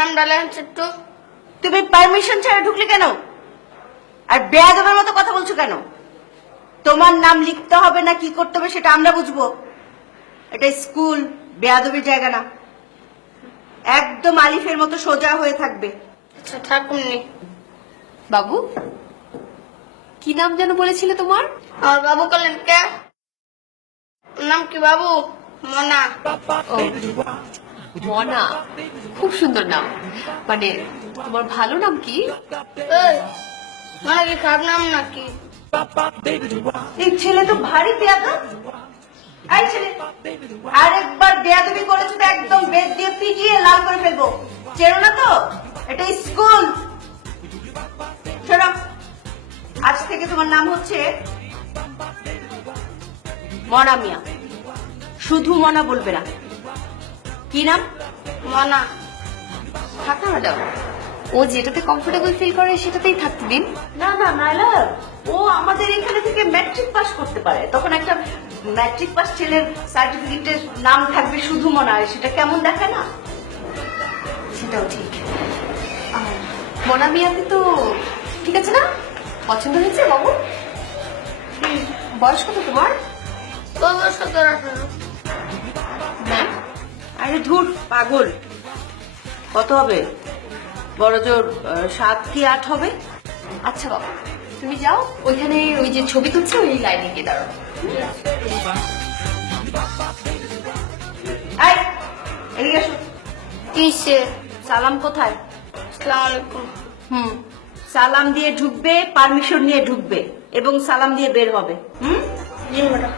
নামটা লেখেন একটু। তুমি পারমিশন ছাড়া ঢুকলে কেন? আর বেয়াদবের মতো কথা বলছো কেন? তোমার নাম লিখতে হবে না কি করতে হবে সেটা আমরা বুঝবো। এটা স্কুল, বেয়াদবির জায়গা না। একদম আলিফের মতো সোজা হয়ে থাকবে। আচ্ছা থাকুননি। বাবু, কি নাম যেন বলেছিলে তোমার? আমার বাবু করলেন কে? নাম কি বাবু? মনা। ও, মনা, খুব সুন্দর নাম। মানে তোমার ভালো নাম কি? এই, মনা কি খারাপ নাম নাকি? এই ছেলে তো ভারী বেয়াদব। এই ছেলে, আরেকবার বেয়াদবি করেছো তো একদম বেদ দিয়ে পিটিয়ে লাল করে ফেলবো। চেনো না তো? এটা স্কুল। শোনো, আজ থেকে তোমার নাম হচ্ছে মনা মিয়া। শুধু মনা বলবে না। কি নাম? মনা। থাক না ম্যাডাম, ও যেটাতে কমফোর্টেবল ফিল করে সেটাতেই থাকতে দিন। না না নাইলা, ও আমাদের এখানে থেকে ম্যাট্রিক পাস করতে পারে। তখন একটা ম্যাট্রিক পাস ছেলের সার্টিফিকেটের নাম থাকবে শুধু মনা, সেটা কেমন দেখায় না? সেটাও ঠিক। মনা মিয়াতে তো ঠিক আছে না? পছন্দ হয়েছে বাবু? বয়স কত তোমার? তোর বয়স কত? 18। ম্যাম, আরে ধুর পাগল, কত হবে? বড় জোর 7 কি 8 হবে। আচ্ছা বাবা, তুমি যাও, ওইখানে ওই যে ছবি তুলছে ওই লাইনে গিয়ে দাঁড়াও। এই, এদিকে আসো। কিসে? সালাম কোথায়? আসসালামু আলাইকুম। সালাম দিয়ে ঢুকবে, পারমিশন নিয়ে ঢুকবে এবং সালাম দিয়ে বের হবে। জি ম্যাডাম।